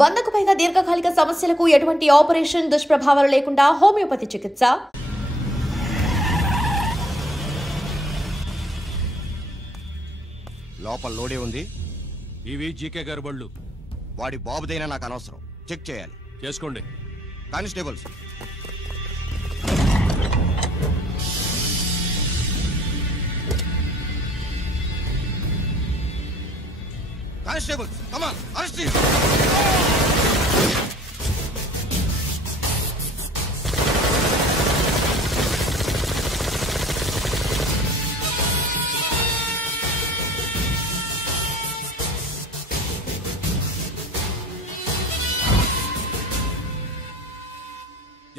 100కు పైగా దీర్ఘకాలిక సమస్యలకు ఎటువంటి ఆపరేషన్ దుష్ప్రభావాలు లేకుండా హోమియోపతి చికిత్స. లోపల లోడే ఉంది. ఇవి జీకే గారి బళ్ళు. వాడి బాబుదైనా నాకు అనవసరం. చెక్ చేయాలి. చేసుకోండి. Constables, constables, come on, arrest him.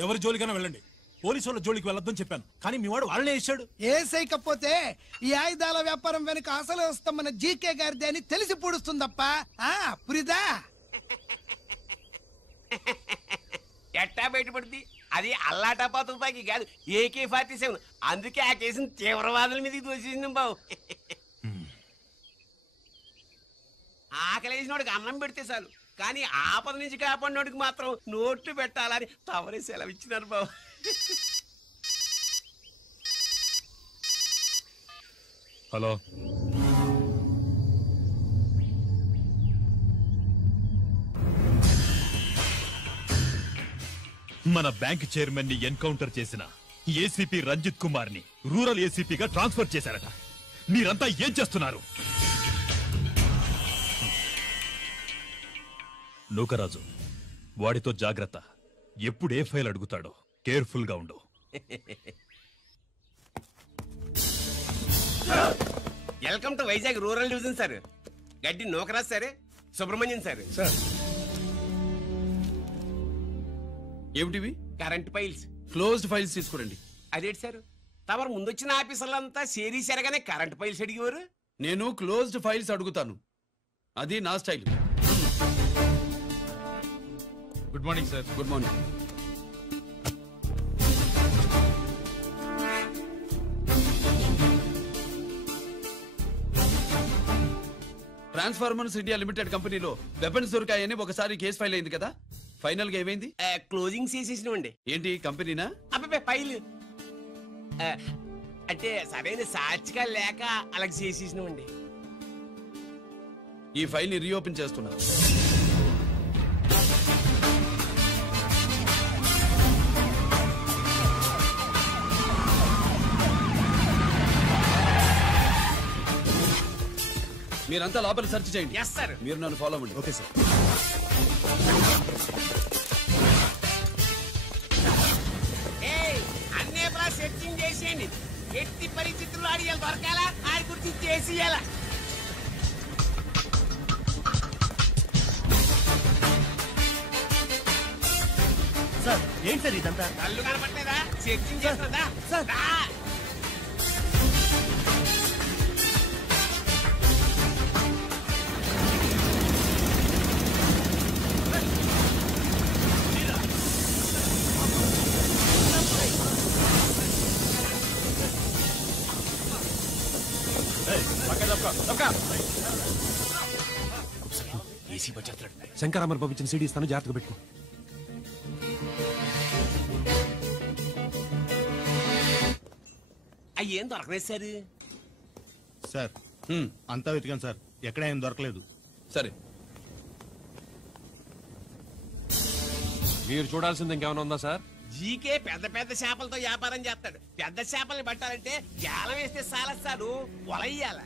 ఎవరి జోలికైనా వెళ్ళండి, పోలీసు వాళ్ళ జోలికి వెళ్ళొద్దని చెప్పాను, కానీ మీ వాడు వాళ్ళనే ఇచ్చాడు. ఏసైకపోతే ఈ ఆయుధాల వ్యాపారం వెనుక అసలు వస్తామన్న జీకే గారిది అని తెలిసి పూడుస్తుందప్ప. పురిదా ఎట్టా బయటపడుద్ది? అది అల్లాటపా తుపాకి కాదు, AK-47. అందుకే ఆ కేసును తీవ్రవాదుల మీదకి దోషింది బాబు. ఆకలేసినోడికి అన్నం పెడితే చాలు, కానీ ఆపద నుంచి కాపాడినోడికి మాత్రం నోట్లు పెట్టాలని తవరే సెలవు ఇచ్చినారు బాబు. హలో, మన బ్యాంక్ చైర్మన్ ని ఎన్కౌంటర్ చేసిన ఏసీపీ రంజిత్ కుమార్ ని రూరల్ ఏసీపీగా ట్రాన్స్ఫర్ చేశారట. మీరంతా ఏం చేస్తున్నారు? నూకరాజు, వాడితో జాగ్రత్త. ఎప్పుడు ఏ ఫైల్ అడుగుతాడో కేర్ఫుల్ గా ఉండు. Welcome to Vizag rural division sir. Gaddi Nookaraj sir, Subrahmanyam sir. ఏమిటివి? కరెంట్ ఫైల్స్, క్లోజ్డ్ ఫైల్స్ తీసుకురండి. అదేంటి సార్, తమరు ముందొచ్చిన ఆఫీసర్లంతా సేరీసరగానే కరెంట్ ఫైల్స్ అడిగేవారు. నేను క్లోజ్డ్ ఫైల్స్ అడుగుతాను, అది నా style. Good morning sir. Good morning. Transformers India limited కంపెనీలో వెపన్స్ దొరికాయని ఒకసారి కేసు ఫైల్ అయింది కదా, ఫైనల్ గా ఏమైంది? క్లోజింగ్ చేసేసినవండి. ఏంటి కంపెనీనా? అబ్బాయి ఫైల్ అంటే సరైన సాక్షిగా లేక అలా చేసేసినవండి. ఈ ఫైల్ ని రీఓపెన్ చేస్తున్నా. మీరంతా లోపల సెర్చ్ చేయండి. Yes sir. మీరు నన్ను ఫాలో అవ్వండి. Okay sir. అన్నే సెర్చింగ్ చేసేయండి. ఎట్టి పరిస్థితుల్లో ఆడియాలు దొరకాలా, ఆడి గురించి చేసేయాలా. సార్ ఏంటి సార్ ఇదంతా? కళ్ళు కనపడలేదా? సెర్చింగ్ చేస్తుందా సార్? ఏసీ వచ్చేస్తాడు. శంకరామర్ పంపించిన సీడీ ఇస్తాను, జాగ్రత్తగా పెట్టుకో. అయ్యేం దొరకలేదు సార్. సార్ అంతా వెతికాను సార్, ఎక్కడ ఏం దొరకలేదు. సరే, మీరు చూడాల్సింది ఇంకేమైనా ఉందా సార్? జీకే పెద్ద పెద్ద చేపలతో వ్యాపారం చేస్తాడు. పెద్ద చేపల్ని పట్టాలంటే జాలం వేస్తే చాలా సార్, వలయ్యాల.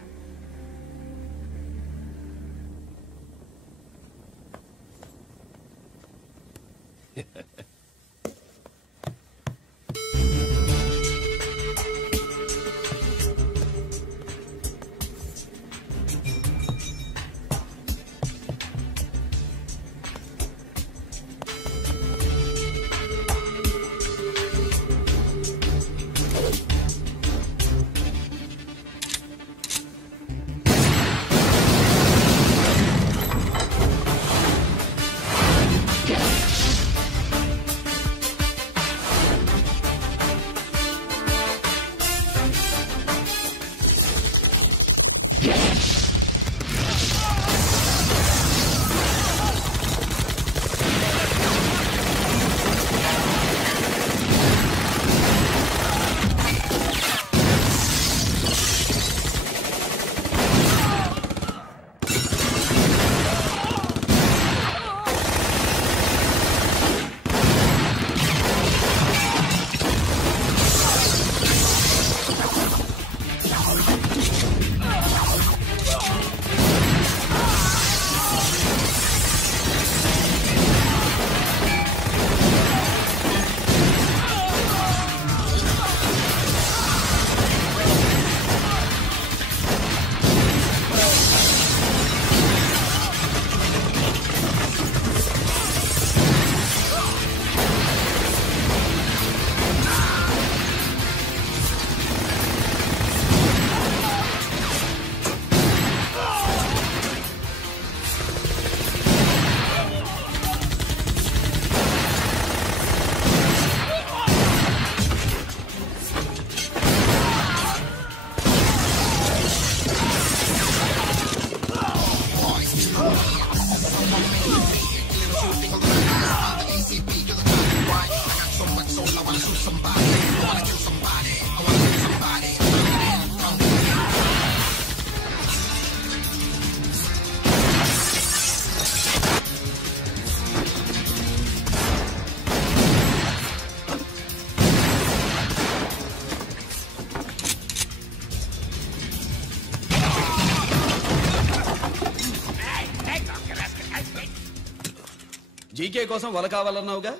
జీకే కోసం వల కావాలన్నావుగా,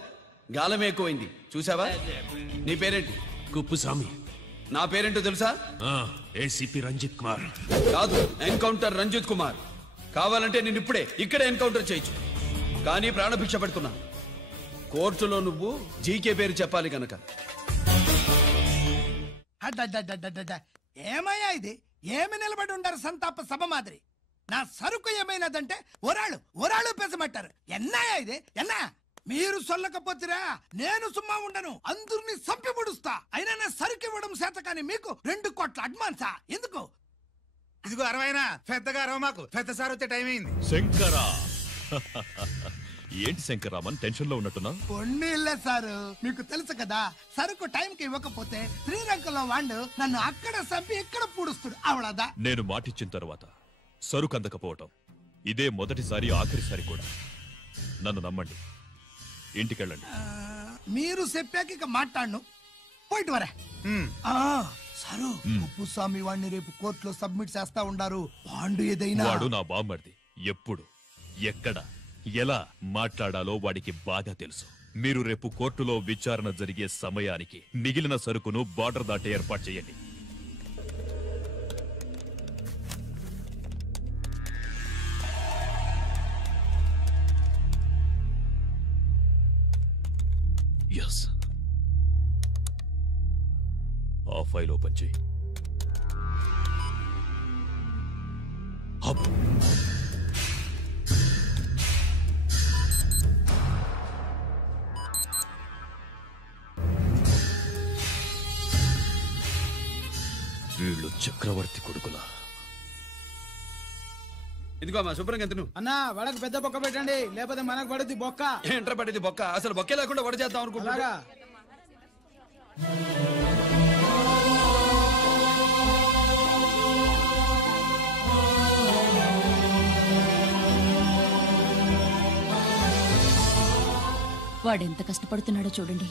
గాలం ఎక్కువైంది చూసావా? నీ పేరేంటి? కుప్పుస్వామి. నా పేరేంటో తెలుసా? ఏసీపీ రంజిత్ కుమార్. కాదు, ఎన్కౌంటర్ రంజిత్ కుమార్. కావాలంటే నేను ఇప్పుడే ఇక్కడే ఎన్కౌంటర్ చేయొచ్చు, కానీ ప్రాణభిక్ష పెడుతున్నా. కోర్టులో నువ్వు జీకే పేరు చెప్పాలి కనుక. ఏమయ్యా ఇది? ఏమి నిలబడి ఉండారు సంతాప సభ మాదిరి? నా సరుకు ఏమైనదంటే ఒరాళ్ళు పెసమట్టారు. ఎన్నాయా ఇది? ఎన్నా మీరు సొల్లకపోతురా నేను సుమ్మా ఉండను, అందరిని సంపి ముడుస్తా. అయినా నా సరుకు ఇవ్వడం చేత కానీ మీకు 2 కోట్ల అడ్వాన్సా? ఎందుకు? ఇదిగో 60 పెద్దగా అరవ, మాకు పెద్ద సార్ వచ్చే టైం అయింది. శంకరా ఏంటి శంకరామన్ టెన్షన్ లో ఉన్నట్టున్నా? కొన్ని ఇల్లే సారు, మీకు తెలుసు కదా, సరుకు టైంకి ఇవ్వకపోతే శ్రీరంగంలో వాడు నన్ను అక్కడ సంపి ఇక్కడ పూడుస్తుడు. అవడదా? నేను మాటిచ్చిన తర్వాత సరుకు అందకపోవటం ఇదే మొదటిసారి, ఆఖరిసారి కూడా. నన్ను నమ్మండి, ఇంటికెళ్ళండి. మీరు చెప్పాక ఇక మాట్లాడను, పోయిట్ వరే. సారు, కుప్పుస్వామి వాడిని రేపు కోర్టులో సబ్మిట్ చేస్తా ఉండారు. వాడు ఏదైనా వాడు నా బామ్మర్ది. ఎప్పుడు, ఎక్కడ, ఎలా మాట్లాడాలో వాడికి బాగా తెలుసు. మీరు రేపు కోర్టులో విచారణ జరిగే సమయానికి మిగిలిన సరుకును బార్డర్ దాటే ఏర్పాటు చేయండి. ఎస్, ఆ ఫైల్ ఓపెన్ చేయి. వీళ్ళు చక్రవర్తి కొడుకులా? ఇదిగో మా శుభ్రంగా ఎంత నువ్వు అన్నా వడకు పెద్ద బొక్క పెట్టండి, లేకపోతే మనకు పడుద్ది బొక్క. ఏంట్రా పడేది బొక్క? అసలు బొక్కే లేకుండా వడ చేద్దాం అనుకుంటున్నారా? వాడెంత కష్టపడుతున్నాడో చూడండి.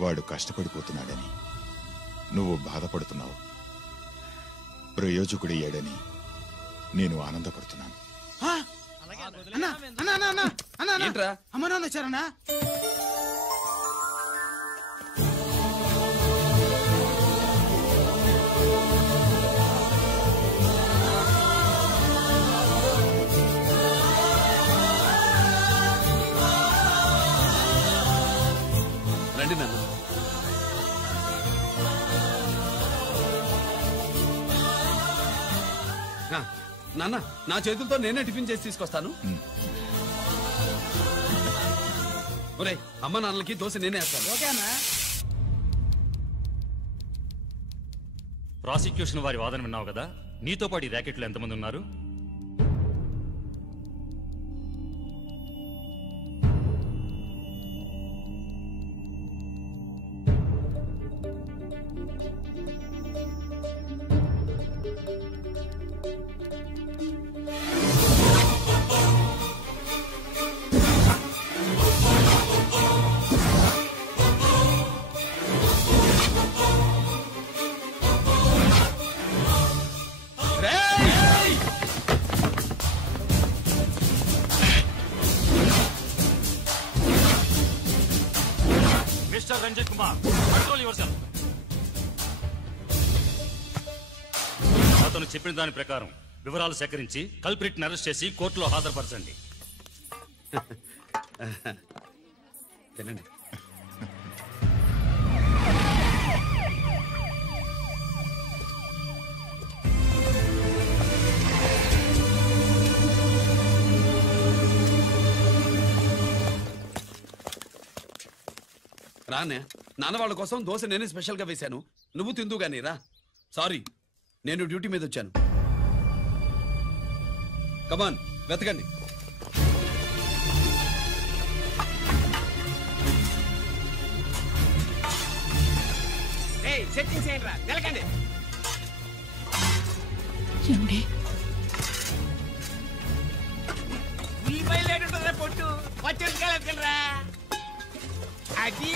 వాడు కష్టపడిపోతున్నాడని నువ్వు బాధపడుతున్నావు, ప్రయోజకుడయ్యాడని నేను ఆనందపడుతున్నాను. అమ్మ నాన్న వచ్చారన్నా? రండి నాన్న. నాన్న, నా చేతులతో నేనే టిఫిన్ చేసి తీసుకొస్తాను. ఒరే, అమ్మ నాన్నలకి దోశ నేనే వేస్తాను. ఓకేనా? ప్రాసిక్యూషన్ వారి వాదన విన్నావు కదా. నీతో పాటు ఈ ర్యాకెట్లో ఎంతమంది ఉన్నారు? Mister Ranjit Kumar, control yourself. అతను చెప్పిన దాని ప్రకారం వివరాలు సేకరించి కల్ప్రిట్ అరెస్ట్ చేసి కోర్టులో హాజరుపరచండి. తినండి. రానే, నాన్న వాళ్ళ కోసం దోశ నేనే స్పెషల్ గా వేశాను, నువ్వు తిందు గానీ రా. సారీ, నేను డ్యూటీ మీద వచ్చాను. కమాన్, వెతకండి. సెట్టింగ్ చేయండి రా, నిలకండి. ఉల్లిపాయలు లేటుంటుందా పొట్టు? పచ్చి రా. అది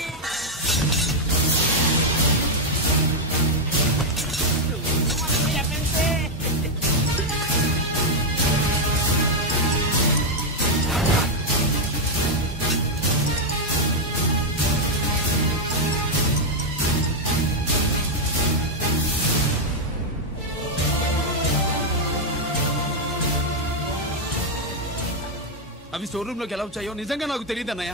అవి స్టోర్ రూమ్ లోకి ఎలా వచ్చాయో నిజంగా నాకు తెలియదు అన్నయ్య.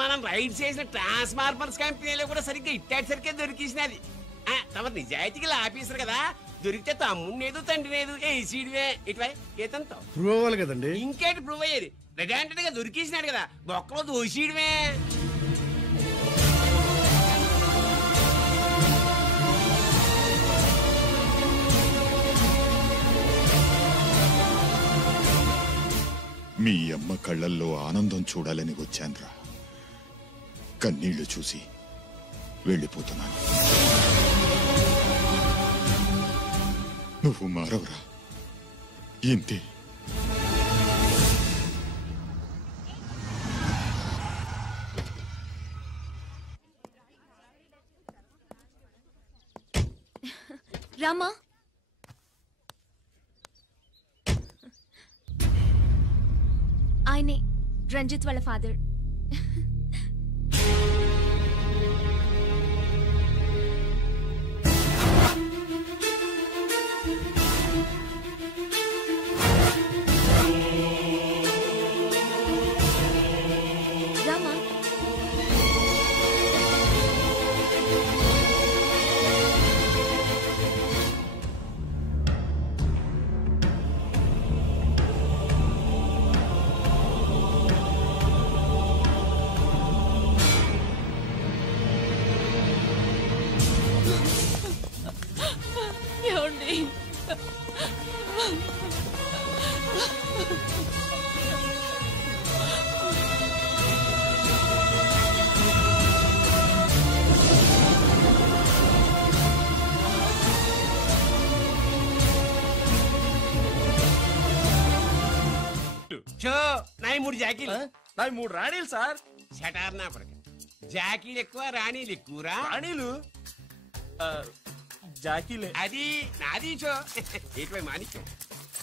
మనం రైడ్ చేసిన ట్రాన్స్ఫార్మర్స్ కంపెనీలో కూడా సరిగ్గా ఇట్టాటి సరిగ్గా దొరికేసినది. తమ నిజాయితీగా ఆఫీసర్ కదా, దొరికితే తమ్ముడేదు తండ్రినేదు ఏసీడివే ఇటువై ఏతంతో ప్రూవ్ అవ్వాలి కదండి. ఇంకేంటి ప్రూవ్ అయ్యేది? రెడీ గా దొరికేసినాడు కదా, బొక్కలో దోషీడివే. మీ అమ్మ కళ్ళల్లో ఆనందం చూడాలని వచ్చాన్రా. కన్నీళ్లు చూసి వెళ్ళిపోతున్నాను. నువ్వు మారవరా, ఇంతే. రామా, ఆయనే రంజిత్ వాళ్ళ ఫాదర్. రామా, ఏమండి? నాయి 3 జాకీలు. నాయి 3 రాణీలు సార్. షటార్ నా పడక. జాకీలు ఎక్కువ రాణీలు ఎక్కువరా? రాణీలు జాకీలే. అది నాది చో. ఏటివై మాణిక్యం,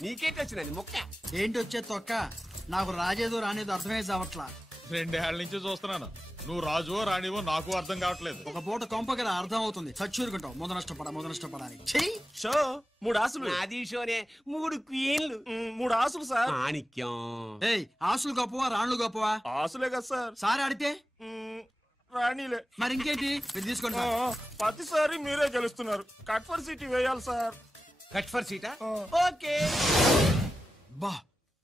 నీకేంటి వచ్చినది మొక్క? ఏంటి వచ్చే తొక్క? నాకు రాజేదో రానేదో అర్థమే చావట్లా. 2 ఏళ్ల నుంచి చూస్తున్నాను. నువ్వు రాజువో రాణివో నాకు అర్థం కావట్లేదు. ఒక పూట కొంపగల అర్థం అవుతుంది. చచ్చూరుకుంటావు. మొద నష్టపడాలి. షో 3 ఆసులు. నాది షోనే 3 క్వీన్లు. 3 ఆసులు సార్. మాణిక్యం. ఏయ్, ఆసులు గొప్పవా రాణులు గొప్పవా? ఆసులే కదా సార్. సారి ఆడితే రాణీలే. మరి ఇంకేంటి? తీసుకోండి. ప్రతిసారి మీరే గెలుస్తున్నారు. కట్ ఫర్ సీట్ వేయాలి సార్. కట్ ఫర్ సీటా? ఓకే. బా,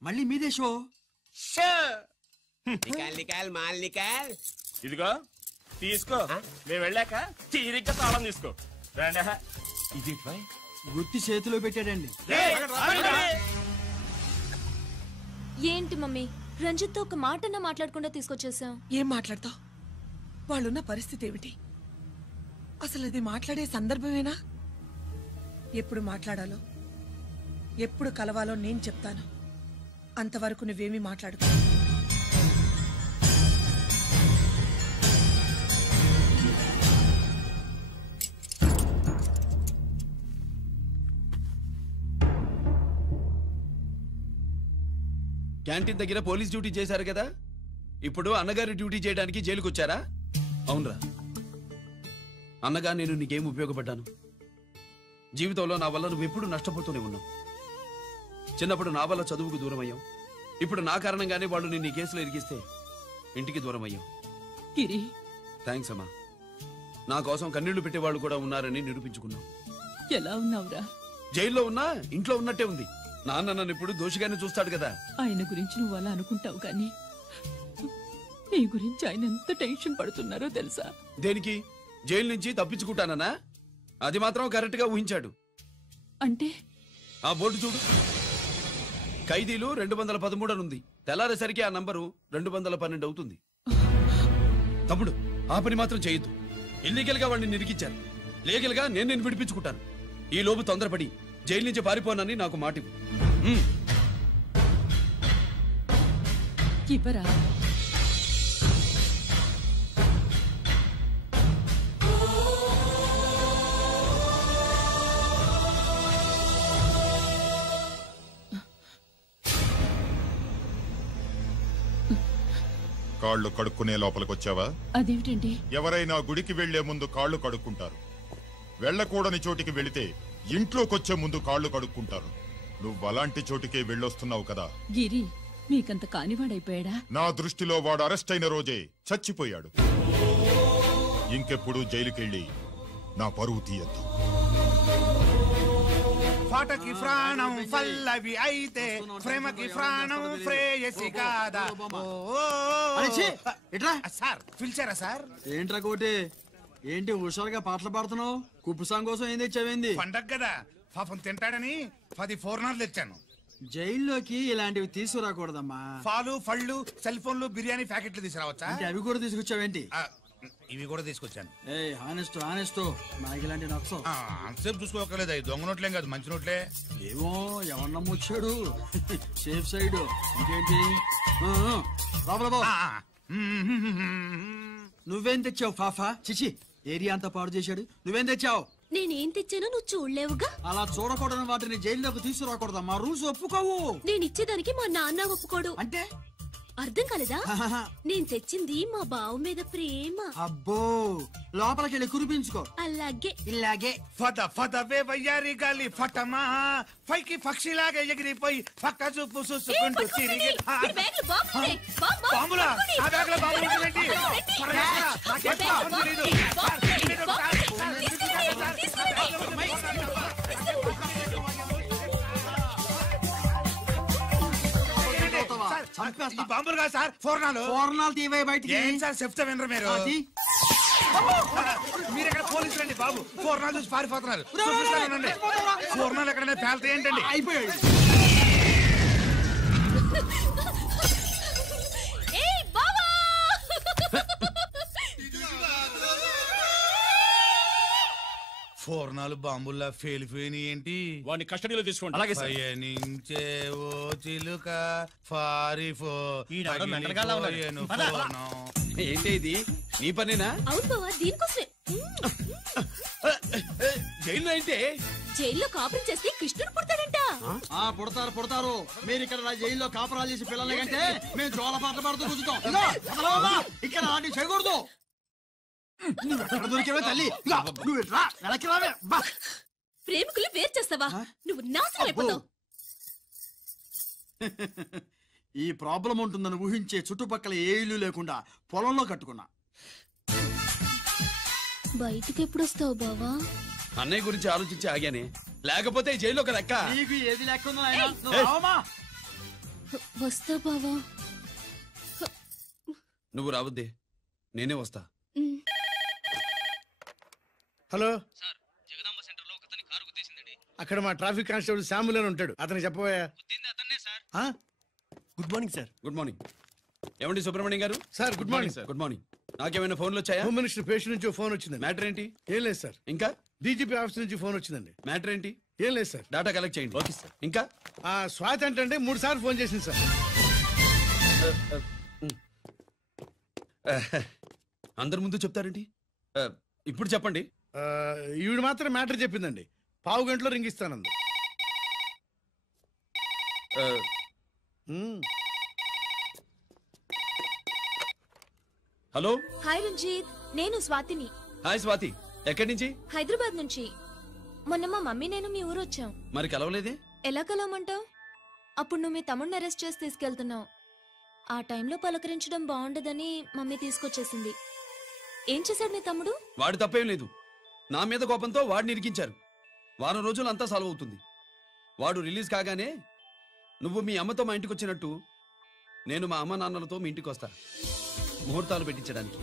మళ్ళీ మీదే షో. షో నికాల్ నికాల్ మాల్ నికాల్. ఇదిగో తీసుకో. మేము వెళ్ళాక తీరిగ్గా తాళం తీసుకో. ఇది గుత్తి చేతిలో పెట్టాడండి. ఏంటి మమ్మీ, రంజిత్ తో ఒక మాటన్నా మాట్లాడకుండా తీసుకొచ్చేసాం. ఏం మాట్లాడతావు? వాళ్ళున్న పరిస్థితి ఏమిటి? అసలు అది మాట్లాడే సందర్భమేనా? ఎప్పుడు మాట్లాడాలో, ఎప్పుడు కలవాలో నేను చెప్తాను. అంతవరకు నువ్వేమీ మాట్లాడుకో. క్యాంటీన్ దగ్గర పోలీస్ డ్యూటీ చేశారు కదా, ఇప్పుడు అన్నగారి డ్యూటీ చేయడానికి జైలుకి వచ్చారా? అవునరా. అన్నగా నేను నీకేం ఉపయోగపడ్డాను? జీవితంలో నా వల్ల నువ్వు ఎప్పుడు నష్టపోతూనే ఉన్నావు. చిన్నప్పుడు నా వల్ల చదువుకు దూరం అయ్యావు. ఇప్పుడు నా కారణంగానే వాళ్ళు నిన్ను ఈ కేసులో ఇరిగిస్తే ఇంటికి దూరం అయ్యావు. థ్యాంక్స్ అమ్మా. నా కోసం కన్నీళ్లు పెట్టేవాళ్ళు కూడా ఉన్నారని నిరూపించుకున్నావు. ఎలా ఉన్నావురా? జైల్లో ఉన్నా ఇంట్లో ఉన్నట్టే ఉంది. నాన్న నన్ను ఇప్పుడు దోషిగానే చూస్తాడు కదా. ఆయన గురించి నువ్వు అలా అనుకుంటావు కానీ నీ గురించి ఆయన ఎంత టెన్షన్ పడుతున్నారో తెలుసా? దేనికి? జైలు నుంచి తప్పించుకుంటానన్నా? అది మాత్రం కరెక్ట్ గా ఊహించాడు. అంటే ఆ బోర్డు చూడు. ఖైదీలు 213 అనుంది. తెల్లారేసరికి ఆ నంబరు 212 అవుతుంది. తమ్ముడు, ఆ పని మాత్రం చేయొద్దు. ఇల్లీగల్ గా వాడిని నిరికించారు. లీగల్ గా నేను విడిపించుకుంటాను. ఈ లోపు తొందరపడి జైలు నుంచి పారిపోనని నాకు మాట ఇవ్వు. ఇవ్వరా? కాళ్ళు కడుక్కునే లోపలికొచ్చావా? అదేమిటండి? ఎవరైనా గుడికి వెళ్లే ముందు కాళ్ళు కడుక్కుంటారు. వెళ్ళకూడని చోటికి వెళితే ఇంట్లోకొచ్చే ముందు కాళ్ళు కడుక్కుంటారు. నువ్వు అలాంటి చోటికే వెళ్ళొస్తున్నావు కదా. గిరి మీకంత కానివాడైపోయాడా? నా దృష్టిలో వాడు అరెస్ట్ అయిన రోజే చచ్చిపోయాడు. ఇంకెప్పుడు జైలుకెళ్ళి నా పరువు తీయద్దు. పాటకి ప్రాణం పల్లవి అయితే ప్రేమకి ప్రాణం ప్రేయసి కాదా. సార్ పిలిచారా సార్? ఏంట్రా కోటి, ఏంటి హుషారుగా పాటలు పాడుతున్నావు? కుప్పు సాంగ్ కోసం ఏం తెచ్చావేంది? పండగ కదా, పాపం తింటాడని 10 4 తెచ్చాను. జైల్లోకి ఇలాంటివి తీసుకురాకూడదమ్మా. పాలు పళ్ళు సెల్ ఫోన్లు బిర్యానీ ప్యాకెట్లు తీసుకురావచ్చా? అంటే అవి కూడా తీసుకొచ్చావేంటి? ఇవి కూడా తీసుకొచ్చాను. హానెస్ట్ నాకు ఇలాంటి నచ్చవు. అంతసేపు చూసుకోకలేదు, అవి దొంగ నోట్లేం కాదు, మంచి నోట్లే. ఏమో ఎవరు నమ్మొచ్చాడు. Safe side. ఇంకేంటి నువ్వేం తెచ్చావు ఫాఫా? చిచి, ఏరియా అంతా పాడు చేశాడు. నువ్వేం తెచ్చావు? నేనేం తెచ్చానో నువ్వు చూడలేవుగా. అలా చూడకూడని వాటిని జైల్లోకి తీసుకురాకూడదా? మా రూల్స్ ఒప్పుకోవు. నేను ఇచ్చేదానికి మా నాన్న ఒప్పుకోడు. అంటే అర్థం కాలేదా? నేను తెచ్చింది మా బావ మీద ప్రేమ. అబ్బో, లోపలికి వెళ్ళి కురిపించుకో. అలాగే ఇలాగే ఫదవే వయ్యారి గాలి ఫటమా పైకి పక్షిలాగా ఎగిరిపోయి పక్క చూపు చూసుకుంటూ తిరిగి. బాంబులా? నా బ్యాగ్ లో బాంబులు ఉంటాయేంటి? బాంబులు కాదు సార్, ఫోర్నాలు తీవే బయటికి. ఏం సార్ చెప్తా వినరు మీరు? మీరు ఎక్కడ పోలీసులు అండి బాబు? ఫోర్నాలు చూసి పారిపోతున్నారు. ఫోర్నాలు ఎక్కడైనా పేల్తాయి ఏంటండి? అయిపోయాడు. ఫోర్నాలు బాంబుల్లా ఫెయిలిపోయినాయి ఏంటి? వాడిని కస్టడీలో తీసుకోండి. అలాగే పయనించే ఓ చిలుక ఫారిఫో. ఏంటి ఇది? నీ పనేనా? అవును బావా, దీనికోసమే. జైల్లో అయితే జైల్లో కాపురం చేస్తే కృష్ణుడు పుడతాడంట. పుడతారు. మీరు ఇక్కడ నా జైల్లో కాపురాలు చేసి పిల్లల కంటే మేము జోల పాటలు పాడుతూ కూర్చుంటాం. ఇక్కడ అలాంటివి చేయకూడదు. నువ్వు ఎక్కడ దొరికేవే తల్లి? నువ్వు వెనక్కి రావే. ప్రేమికులు వేరు చేస్తావా? నువ్వు నాశనం అయిపోతావు. ఈ ప్రాబ్లం ఉంటుందని ఊహించే చుట్టుపక్కల ఏ ఇల్లు లేకుండా పొలంలో కట్టుకున్నా. బయటికి ఎప్పుడు వస్తావు బావా? అన్నయ్య గురించి ఆలోచించి ఆగానే, లేకపోతే జైల్లో ఒక లెక్క. నీకు ఏది లెక్క ఉందో వస్తా బావా. నువ్వు రావద్దే, నేనే వస్తా. హలో, అక్కడ మా ట్రాఫిక్ కానిస్టేబుల్ శాంబుల్ అని ఉంటాడు, అతనికి చెప్పబోయా. Good morning sir. Good morning. ఏమండి సుబ్రహ్మణ్యం గారు? Sir good morning. Sir good morning. నాకేమైనా ఫోన్లు వచ్చాయా? హోమ్ మినిస్టర్ పేషెంట్ నుంచి ఫోన్ వచ్చింది. మ్యాటర్ ఏంటి? ఏం లేదు సార్. ఇంకా డీజీపీ ఆఫీస్ నుంచి ఫోన్ వచ్చిందండి. మ్యాటర్ ఏంటి? ఏం లేదు సార్. డేటా కలెక్ట్ చేయండి. Okay sir. ఇంకా స్వాతి అంటే 3 సార్లు ఫోన్ చేసింది సార్. అందరి ముందు చెప్తారండి. ఇప్పుడు చెప్పండి. ఈవిడ మాత్రం మ్యాటర్ చెప్పిందండి. 1/2 గంటలో రింగ్ ఇస్తానంది. హలో. హాయ్ రంజిత్, నేను స్వాతిని. హాయ్ స్వాతి, ఎక్కడి నుంచి? హైదరాబాద్ నుంచి. మొన్న మా మమ్మీ నేను మీ ఊరు వచ్చాం. మరి కలవలేదే? ఎలా కలవమంటావు? అప్పుడు నువ్వు మీ తమ్ముడిని అరెస్ట్ చేసి తీసుకెళ్తున్నావు. ఆ టైంలో పలకరించడం బాగుండదని మమ్మీ తీసుకొచ్చేసింది. ఏం చేశాడు నీ తమ్ముడు? వాడి తప్పేం లేదు. నా మీద కోపంతో వాడిని ఇరికించారు. వారం రోజులు అంతా సాల్వ్ అవుతుంది. వాడు రిలీజ్ కాగానే నువ్వు మీ అమ్మతో మా ఇంటికి వచ్చినట్టు నేను మా అమ్మ నాన్నలతో మీ ఇంటికి వస్తా, ముహూర్తాలు పెట్టించడానికి.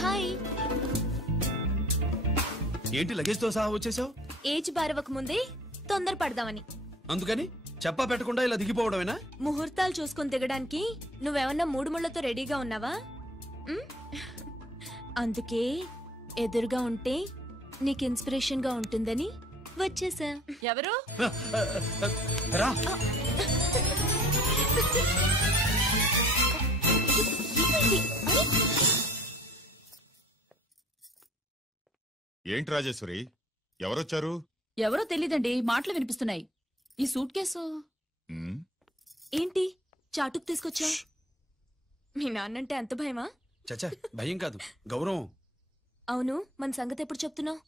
హాయ్. ఏంటి లగేజ్ తో సహా వచ్చేసావు? ఏజ్ బారవక ముందే తొందర పడదామని. అందుకని చెప్పా పెట్టకుండా ఇలా దిగిపోవడమేనా? ముహూర్తాలు చూసుకుని దిగడానికి నువ్వేమన్నా 3 ముళ్ళతో రెడీగా ఉన్నావా? అందుకే ఎదురుగా ఉంటే నీకు ఇన్స్పిరేషన్ గా ఉంటుందని వచ్చేసా. ఎవరు? ఏంటి రాజేశ్వరి, ఎవరొచ్చారు? ఎవరో తెలీదండి, మాటలు వినిపిస్తున్నాయి. ఈ సూట్ కేసు ఏంటి చాటుకు తీసుకొచ్చా? మీ నాన్నంటే అంత భయమా? చచ్చా, భయం కాదు, గౌరవం. అవును, మన సంగతి ఎప్పుడు చెప్తున్నావు?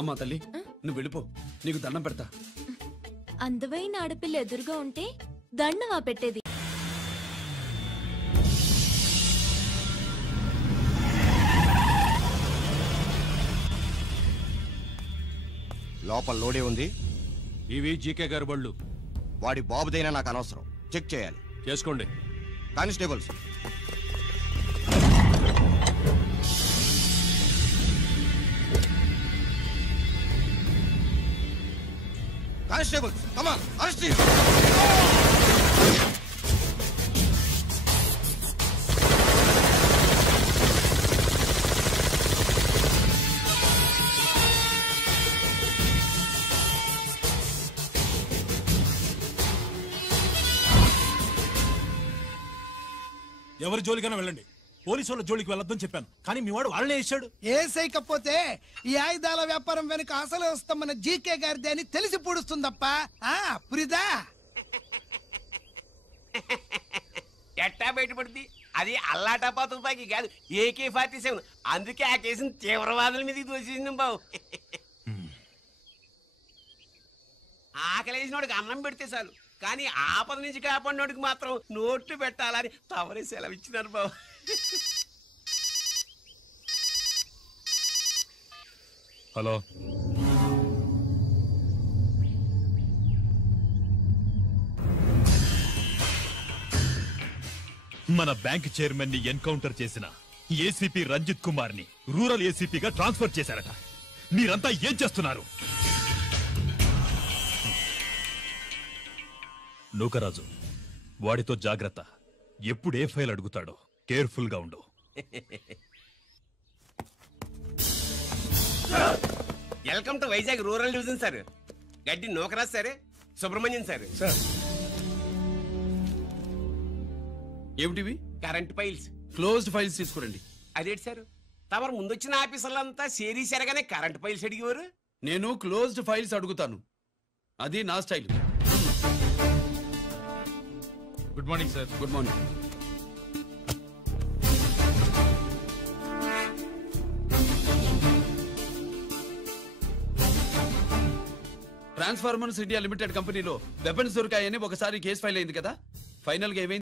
అమ్మా తల్లి, నువ్వు వెళ్ళిపో, నీకు దండం పెడతా. అందమైన ఆడపిల్ల ఎదురుగా ఉంటే దండవా పెట్టేది? లోపల లోడే ఉంది. ఇవి జీకే గారి బళ్ళు. వాడి బాబుదైనా నాకు అనవసరం, చెక్ చేయాలి. చేసుకోండి. Constables, constables, come on, arrest him. ఎవరి జోలికైనా వెళ్ళండి, పోలీసు వాళ్ళ జోలికి వెళ్ళొద్దని చెప్పాను, కానీ మీ వాడు వాళ్ళనే వేసాడు. ఏసైకపోతే ఈ ఆయుధాల వ్యాపారం వెనుక అసలు వస్తాం మన జీకే గారిది అని తెలిసి పూడుస్తుందప్ప. పురిదా ఎట్టా బయటపడుద్ది? అది అల్లాటపా తుపాకి కాదు, AK-47. అందుకే ఆ కేసుని తీవ్రవాదుల మీదకి దోషింది బాబు. ఆకలేసినోడికి అన్నం పెడితే చాలు, కానీ ఆపద నుంచి కాపాడినోడికి మాత్రం నోట్లు పెట్టాలని తవరే సెలవు ఇచ్చినారు బాబు. హలో, మన బ్యాంక్ చైర్మన్ ని ఎన్కౌంటర్ చేసిన ఏసీపీ రంజిత్ కుమార్ ని రూరల్ ఏసీపీగా ట్రాన్స్ఫర్ చేశారట. మీరంతా ఏం చేస్తున్నారు? నూకరాజు, వాడితో జాగ్రత్త. ఎప్పుడు ఏ ఫైల్ అడుగుతాడో కేర్ఫుల్ గా ఉండు. Welcome to Vizag rural division sir. Gaddi Nookaraj sir, Subrahmanyam sir. ఏమిటివి? Current files. క్లోజ్డ్ ఫైల్స్ తీసుకురండి. అదేంటి సార్, తమరు ముందొచ్చిన ఆఫీసర్లంతా సేరీ సరగానే కరెంట్ ఫైల్స్ అడిగేవారు. నేను క్లోజ్డ్ ఫైల్స్ అడుగుతాను, అది నా style. Good morning sir. Good morning. Transformers India limited కంపెనీలో వెపన్స్ దొరికాయని ఒకసారి కేసు ఫైల్ అయింది కదా, ఫైనల్ గా ఏమైంది?